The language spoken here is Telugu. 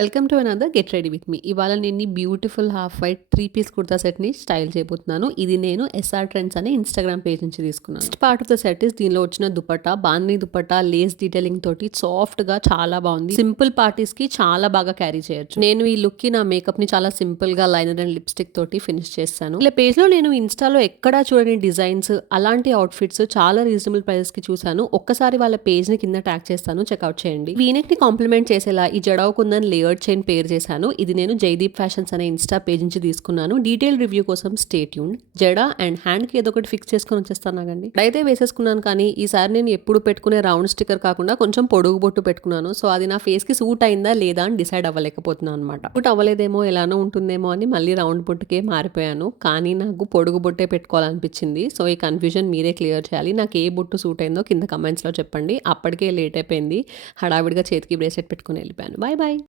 Welcome to another get ready with me. ఇవాళ నేను ఈ beautiful half white 3 piece kurta సెట్ని స్టైల్ చేయబోతున్నాను. ఇది నేను ఎస్ఆర్ ట్రెండ్స్ అనే ఇన్స్టాగ్రామ్ పేజ్ నుంచి తీసుకున్నాను. First part of the set is దీనిలో వచ్చిన దుపట్టా, బాందీ దుపట్టా, లేస్ డీటెయిలింగ్ తోటి సాఫ్ట్ గా చాలా బాగుంది. సింపుల్ పార్టీస్ కి చాలా బాగా క్యారీ చేయొచ్చు. నేను ఈ లుక్ కి నా మేకప్ ని చాలా సింపుల్ గా లైనర్ అండ్ లిప్స్టిక్ తోటి ఫినిష్ చేస్తాను. ఇలా పేజ్ లో నేను ఇన్స్టాలో ఎక్కడా చూడని డిజైన్స్, అలాంటి అవుట్ఫిట్స్ చాలా రీజనబుల్ ప్రైసెస్ కి చూసాను. ఒక్కసారి వాళ్ళ పేజ్ ని కింద ట్యాగ్ చేస్తాను, చెక్అవుట్ చేయండి. వీనెక్ ని కాంప్లిమెంట్ చేసేలా ఈ జడవకుందని లేయర్ చైన్ పేర్ చేశాను. ఇది నేను జైదీప్ ఫ్యాషన్స్ అనే ఇన్స్టా పేజ్ నుంచి తీసుకున్నాను. డీటెయిల్ రివ్యూ కోసం స్టే ట్యూన్. జడ అండ్ హ్యాండ్ కి ఏదో ఒకటి ఫిక్స్ చేసుకొని వచ్చేస్తాను. నాగండి అయితే వేసేసుకున్నాను, కానీ ఈసారి నేను ఎప్పుడు పెట్టుకునే రౌండ్ స్టిక్కర్ కాకుండా కొంచెం పొడుగు బొట్టు పెట్టుకున్నాను. సో అది నా ఫేస్ కి సూట్ అయిందా లేదా అని డిసైడ్ అవ్వలేకపోతున్నాను అనమాట. సూట్ అవ్వలేదేమో, ఎలానో ఉంటుందేమో అని మళ్ళీ రౌండ్ బొట్టుకే మారిపోయాను. కానీ నాకు పొడుగు బొట్టే పెట్టుకోవాలనిపించింది. సో ఈ కన్ఫ్యూజన్ మీరే క్లియర్ చేయాలి. నాకు ఏ బొట్టు సూట్ అయిందో కింద కమెంట్స్ లో చెప్పండి. అప్పటికే లేట్ అయిపోయింది. హడావిడిగా చేతికి బ్రేస్లెట్ పెట్టుకుని వెళ్ళిపోయాను. Bye bye.